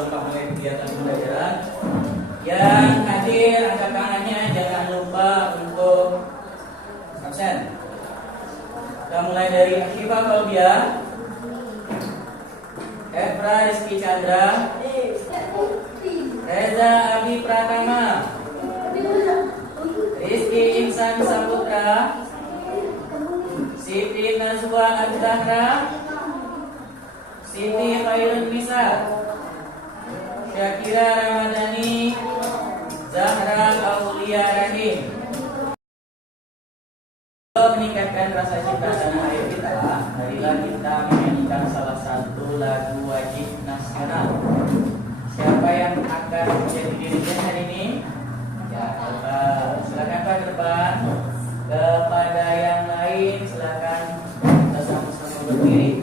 gampang mulai kegiatan pembelajaran. Yang hadir angkat tangannya, jangan lupa untuk absen. Kita mulai dari Akifa Faubia, Efra Rizky Chandra, Reza Abi Pratama, Rizky Insan Saputra, Siti Nazwa Az-Zahra, Siti Khairun Nisa, Syakira Ramadhani, Zahra Aulia Rahim. Untuk meningkatkan rasa cinta tanah air kita, marilah kita menyanyikan salah satu lagu wajib nasional. Siapa yang akan menjadi dirinya hari ini? Ya, silakan Pak depan. Kepada yang lain silakan kita sama-sama berdiri.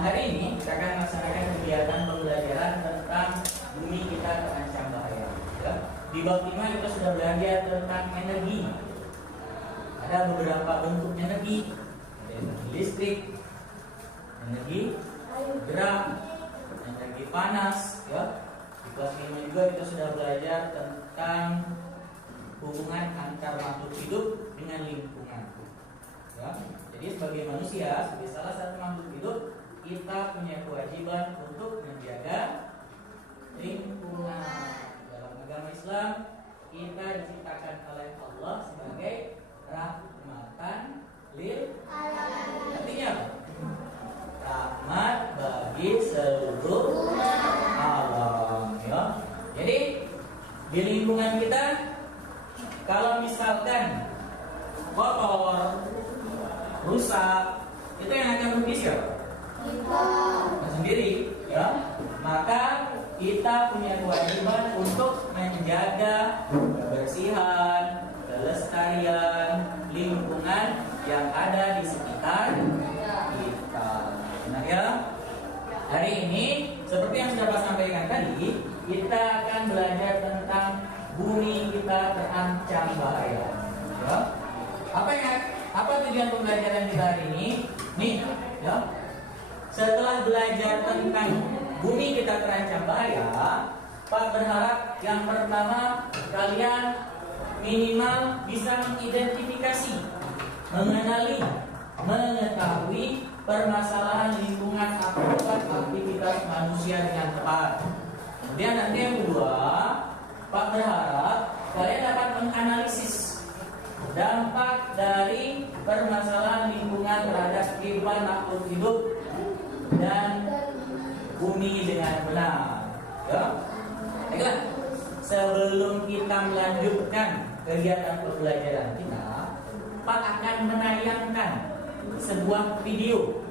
Hari ini kita akan melaksanakan kegiatan pembelajaran tentang bumi kita terancam bahaya. Ya. Di bab 5 kita sudah belajar tentang energi. Ada beberapa bentuk energi, ada energi listrik, energi gerak, energi panas. Ya. Di kelas 5 juga kita sudah belajar tentang hubungan antar makhluk hidup dengan lingkungan. Ya. Jadi sebagai manusia, sebagai salah satu makhluk hidup, kita punya kewajiban untuk menjaga lingkungan. Dalam agama Islam, kita diciptakan oleh Allah sebagai rahmatan lil alamin. Artinya rahmat bagi seluruh alam. Ya. Jadi di lingkungan kita, kalau misalkan kotor, rusak, itu yang akan rugi siapa? Kita sendiri, ya. Maka kita punya kewajiban untuk menjaga kebersihan, kelestarian lingkungan yang ada di sekitar kita. Benar ya? Hari ini seperti yang sudah Pak sampaikan tadi, kita akan belajar tentang bumi kita terancam bahaya. Ya. Apa tujuan pembelajaran kita hari ini? Nih, ya. Setelah belajar tentang bumi kita terancam bahaya, Pak berharap yang pertama kalian minimal bisa mengidentifikasi, mengenali, mengetahui permasalahan lingkungan akibat aktivitas manusia dengan tepat. Kemudian nanti yang kedua, Pak berharap kalian dapat menganalisis dampak dari permasalahan lingkungan terhadap kehidupan makhluk hidup dan bumi dengan benar. Ya. Baiklah, sebelum kita melanjutkan kegiatan pembelajaran kita, Pak akan menayangkan sebuah video.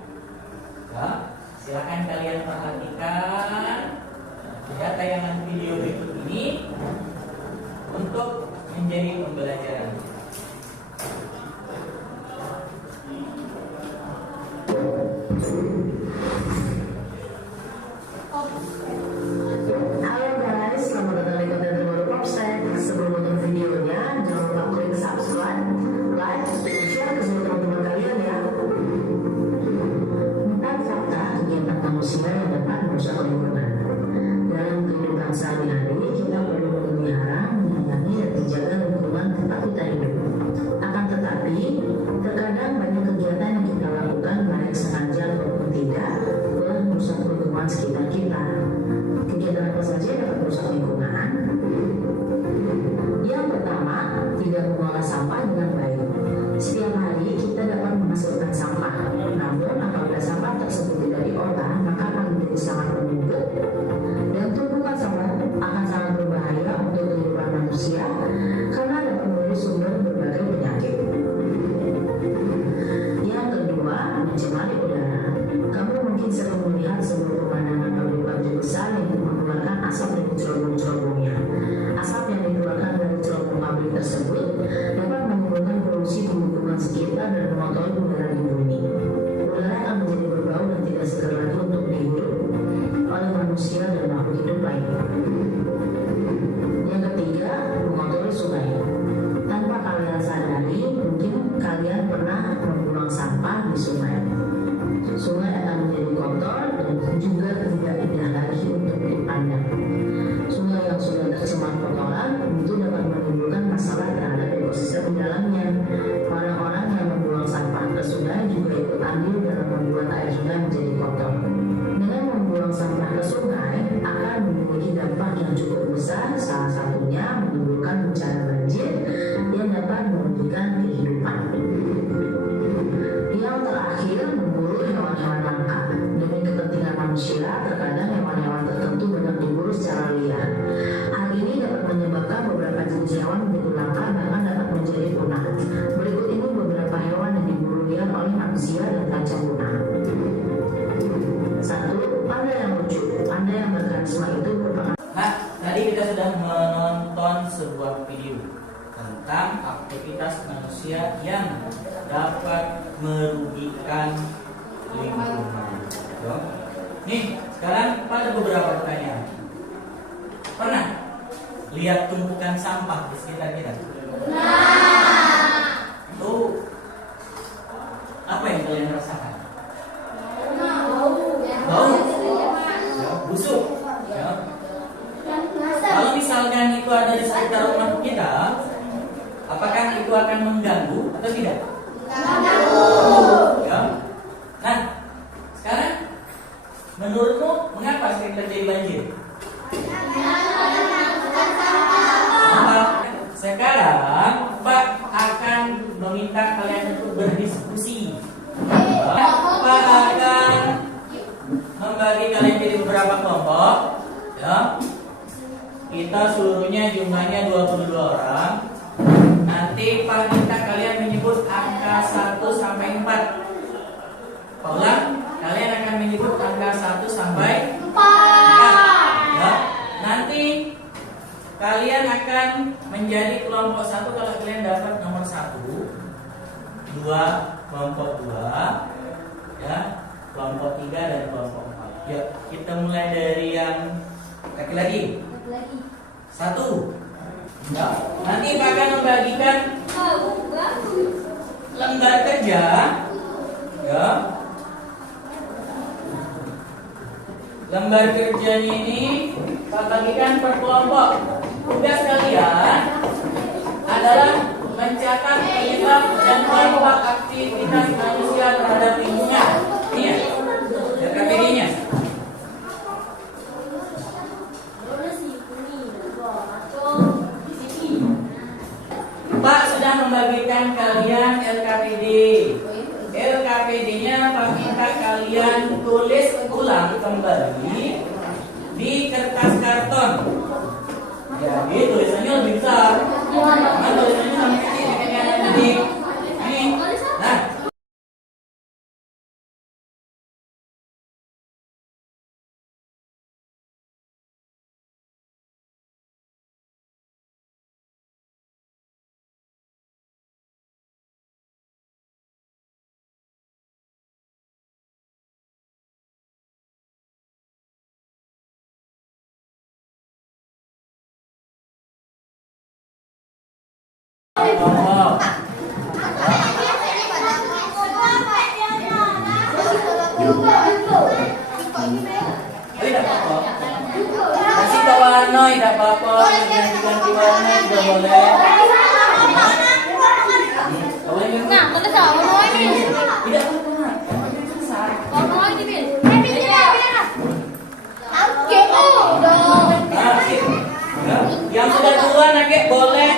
Ya, silakan kalian perhatikan ya tayangan video berikut ini untuk menjadi pembelajaran. Halo guys, selamat datang di konten terbaru Popsec. Sebelum nonton videonya, jangan lupa klik subscribe, like, dan share ke semua teman-teman kalian ya. 4 fakta kegiatan manusia yang dapat merusak lingkungan. Dalam kehidupan sehari-hari, kita perlu memelihara, menyayangi, dan menjaga lingkungan tempat kita hidup. cerobong-cerobongnya. Asap yang dikeluarkan dari cerobong pabrik tersebut dapat menimbulkan polusi di lingkungan sekitar dan mengotori udara di bumi. Udara akan menjadi berbau dan tidak segar lagi untuk dihirup oleh manusia dan makhluk hidup lainnya. Yang ketiga, mengotori sungai. Tanpa kalian sadari, mungkin kalian pernah membuang sampah di sungai. Sungai akan menjadi kotor dan juga tidak indah lagi untuk dipandang. Sungai yang sudah tercemar kotoran itu dapat menimbulkan masalah terhadap ekosistem di dalamnya. Orang-orang yang membuang sampah ke sungai juga ikut andil dalam membuat air sungai menjadi kotor. Dengan membuang sampah ke sungai akan memiliki dampak yang cukup besar, salah satunya menimbulkan bencana banjir yang dapat merugikan kehidupan. Yang terakhir, memburu hewan-hewan langka. Demi kepentingan manusia, terkadang hewan-hewan tertentu banyak diburu secara liar. Hal ini dapat menyebabkan beberapa jenis hewan menjadi langka, bahkan dapat menjadi punah. Berikut ini beberapa hewan yang diburu liar oleh manusia dan terancam punah. 1. Panda yang lucu. Panda yang berkarisma itu merupakan. Nah, tadi kita sudah menonton sebuah video tentang aktivitas manusia yang dapat merugikan lingkungan. Nih, sekarang pada beberapa pertanyaan. Pernah lihat tumpukan sampah di sekitar kita? Itu apa yang kalian rasakan? Bau, ya, busuk. Ya. Kalau misalkan itu ada di sekitar rumah kita, apakah itu akan mengganggu atau tidak? Ya. Nah, sekarang menurutmu mengapa sering terjadi banjir? Sekarang Pak akan meminta kalian untuk berdiskusi. Pak akan membagi kalian jadi beberapa kelompok. Ya. Kita seluruhnya jumlahnya 22 orang. Nanti Pak minta kalian menyebut angka 1 sampai 4. Paulah, kalian akan menyebut angka 1 sampai 4. Ya. Nanti kalian akan menjadi kelompok 1 kalau kalian dapat nomor 1. 2 kelompok 2. Ya, kelompok 3 dan kelompok 4. Ya, kita mulai dari yang laki-laki. 1. Ya. Nanti Pak akan membagikan lembar kerja. Ya. Lembar kerjanya ini Pak bagikan per kelompok. Tugas kalian adalah mencatat penyebab dan dampak aktivitas manusia terhadap lingkungan. Ini ya, KPD-nya. Pak sudah membagikan kalian LKPD. LKPD-nya Pak minta kalian tulis ulang kembali di kertas karton. Jadi tulisannya lebih besar. Nah, tulisannya sampai ini. Nah, kelompok. Tidak apa-apa. Kasih ke warna, tidak apa-apa. Ganti-ganti warna juga boleh. Nah, tulis apa ini? Tidak apa-apa. Selesai. Ngomong aja, Bin. Dong. Nah, sip. Ya. Yang sudah duluan Akek boleh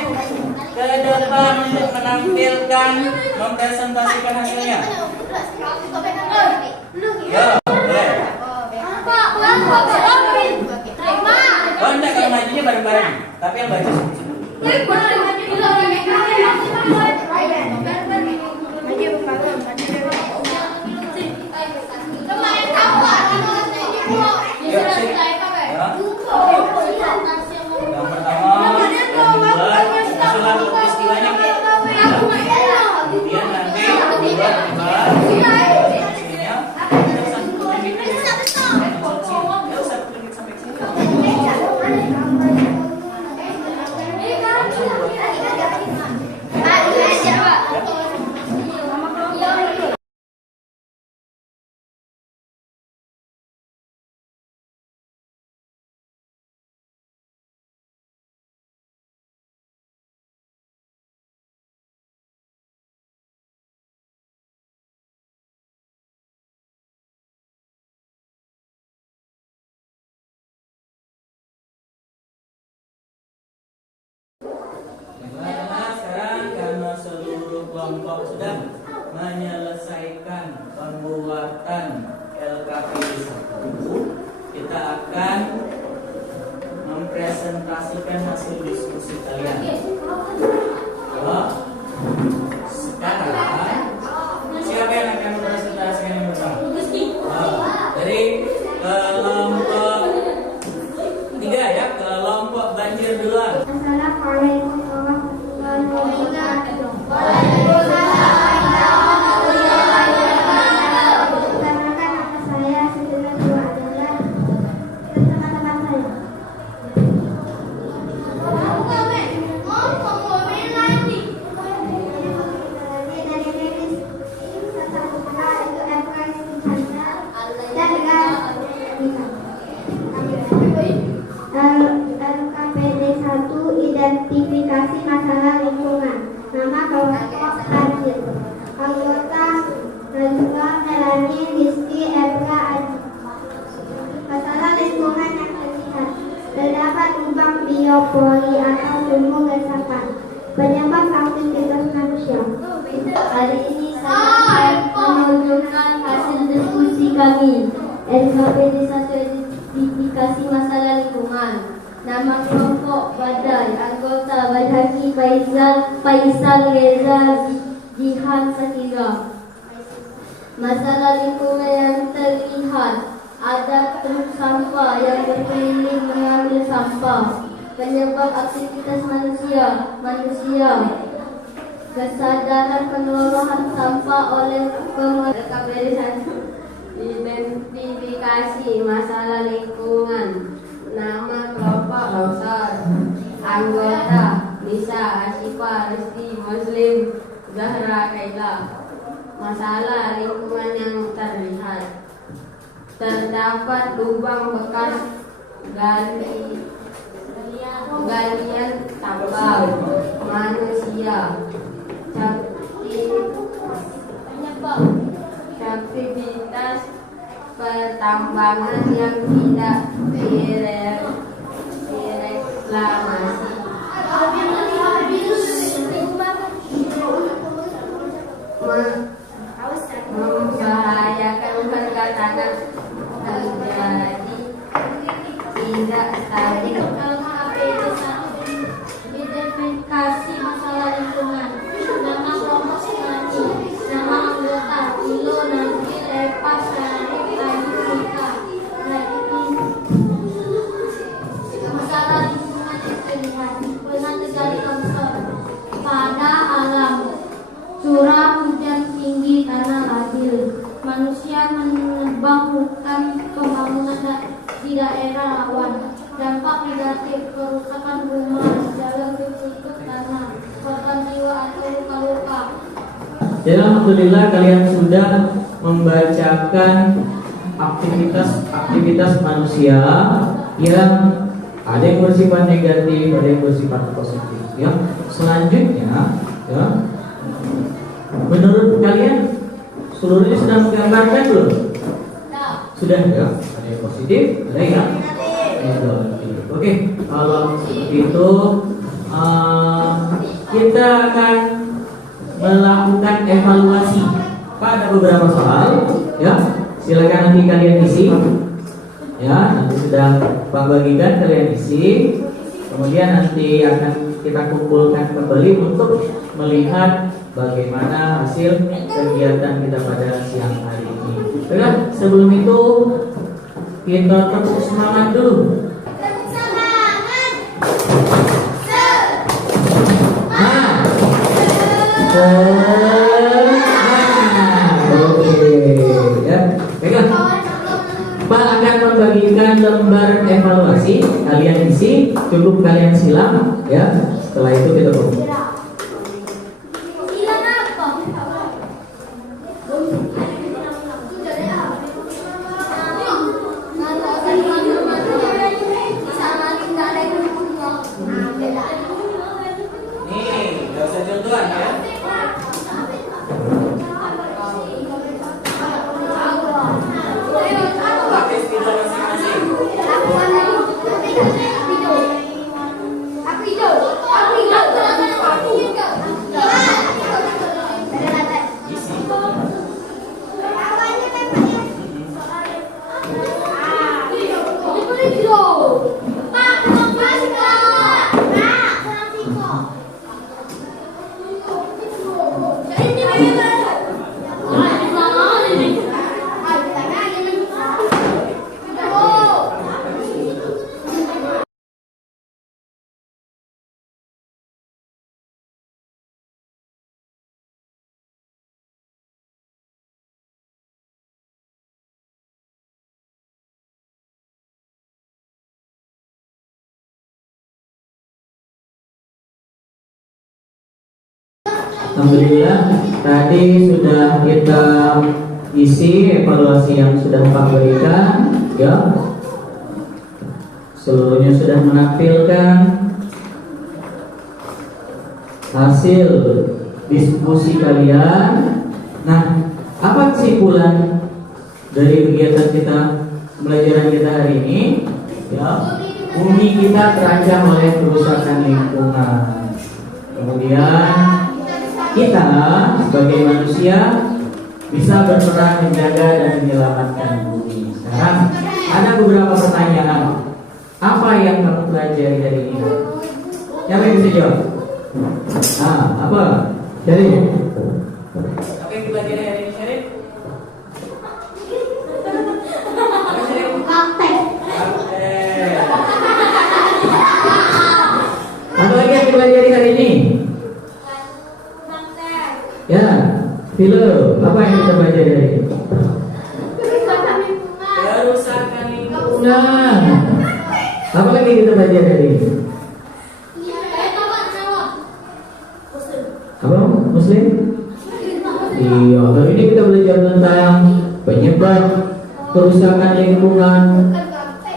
ke depan untuk menampilkan, mempresentasikan hasilnya. Ya, boleh. Oh, enggak, kalau majunya bareng-bareng. Tapi yang baca sendiri. Ya, sip. Ya. kelompok sudah menyelesaikan pembuatan LKPD 1, kita akan mempresentasikan hasil diskusi kalian. Sekarang siapa yang akan mempresentasikan yang pertama? Dari kelompok 3 ya, kelompok banjir duluan. Assalamualaikum warahmatullahi wabarakatuh. Perkenalkan nama saya Siti Dua adalah teman-teman saya. LKPD 1 identifikasi masalah lingkungan. Nama kelompok banjir. Anggota Najwa, Melani, Rizky, Ebra, Adi. Masalah lingkungan yang terlihat. Terdapat lubang biopori atau sumur resapan. Penyebab aktivitas manusia. Hari ini saya menunjukkan hasil diskusi kami. LKPD 1 identifikasi masalah lingkungan. Nama kelompok Badai. Anggota Badhaki Faisal Reza Jihan Sakira. Masalah lingkungan yang terlihat. Ada truk sampah yang berkeliling mengambil sampah. Penyebab aktivitas manusia. Kesadaran pengelolaan sampah oleh LKPD 1 identifikasi masalah lingkungan. Nama kelompok Lausar. Anggota Nisa, Asyifa, Rizky, Muslim, Zahra, Kaila. Masalah lingkungan yang terlihat. Terdapat lubang bekas galian tambang manusia. Aktivitas pertambangan yang tidak direklamasi. Membahayakan harga tanah menjadi tidak stabil. LKPD 1 identifikasi masalah lingkungan. Nama kelompok Sinati. Nama anggota Ilo, Nazir, Epa, Syarif, Ayu, Rika, masalah lingkungan yang terlihat. Pernah terjadi longsor pada alam. Curah hujan tinggi, tanah labil. Manusia menebang hutan, pembangunan di daerah rawan. Dampak negatif, kerusakan rumah, jalan tertutup tanah, korban jiwa atau luka-luka. Jadi alhamdulillah kalian sudah membacakan aktivitas manusia yang ada yang bersifat negatif, ada yang bersifat positif. Ya, selanjutnya, ya, menurut kalian seluruhnya sudah menggambarkan belum? Sudah ya, ada yang positif, ada yang negatif. Oke, kalau seperti itu kita akan melakukan evaluasi pada beberapa soal. Ya, silakan nanti kalian isi. Ya, nanti sudah Pak bagikan kalian isi. Kemudian nanti akan kita kumpulkan kembali untuk melihat bagaimana hasil kegiatan kita pada siang hari ini. Baiklah, sebelum itu kita tepuk semangat dulu. Pak akan membagikan lembar evaluasi, kalian isi, cukup kalian silang, ya. Setelah itu kita kumpul. Nih, gak usah contohan ya. Aku hijau. Alhamdulillah tadi sudah kita isi evaluasi yang sudah Pak berikan, ya. Seluruhnya sudah menampilkan hasil diskusi kalian. Nah, apa kesimpulan dari kegiatan kita, pembelajaran kita hari ini? Ya, bumi kita terancam oleh kerusakan lingkungan. Kemudian kita sebagai manusia bisa berperan menjaga dan menyelamatkan bumi. Sekarang ada beberapa pertanyaan. Apa yang kamu pelajari hari ini? Siapa yang bisa jawab? Apa? Jadi, apa yang pelajari hari ini, Syarif? Praktek. Apa lagi yang dipelajari hari ini? Ya, Philo, apa yang kita pelajari hari ini? Kerusakan lingkungan. Apa lagi kita pelajari hari ini? Apa? Muslim? Iya, hari ini kita belajar tentang penyebab kerusakan lingkungan,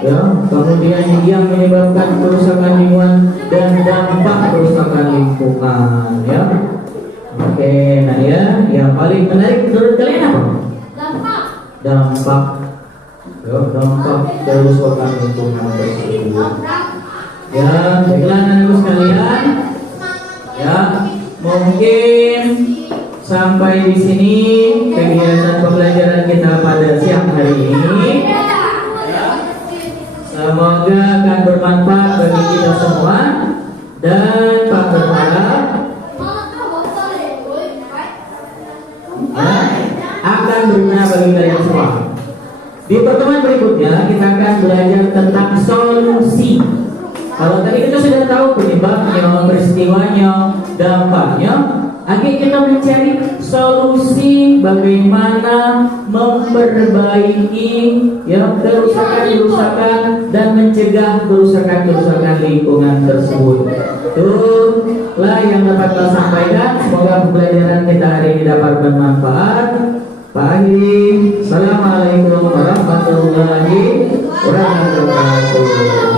ya, kemudian yang menyebabkan kerusakan lingkungan dan dampak kerusakan lingkungan, ya. Oke, nah ya, yang paling menarik menurut kalian apa? Dampak, ya, dampak kerusakan lingkungan tersebut. Ya, baiklah anak-anak sekalian, ya, mungkin sampai di sini kegiatan pembelajaran kita pada siang hari ini. Semoga akan bermanfaat bagi kita semua dan Pak berharap akan berguna bagi kalian semua. Di pertemuan berikutnya kita akan belajar tentang solusi. Kalau tadi kita sudah tahu penyebabnya, peristiwanya, dampaknya, akhirnya kita mencari solusi bagaimana memperbaiki, ya, kerusakan-kerusakan dan mencegah kerusakan-kerusakan lingkungan tersebut. Itulah yang dapat kita sampaikan. Semoga pembelajaran kita hari ini dapat bermanfaat. Pak Adi, Assalamualaikum warahmatullahi wabarakatuh.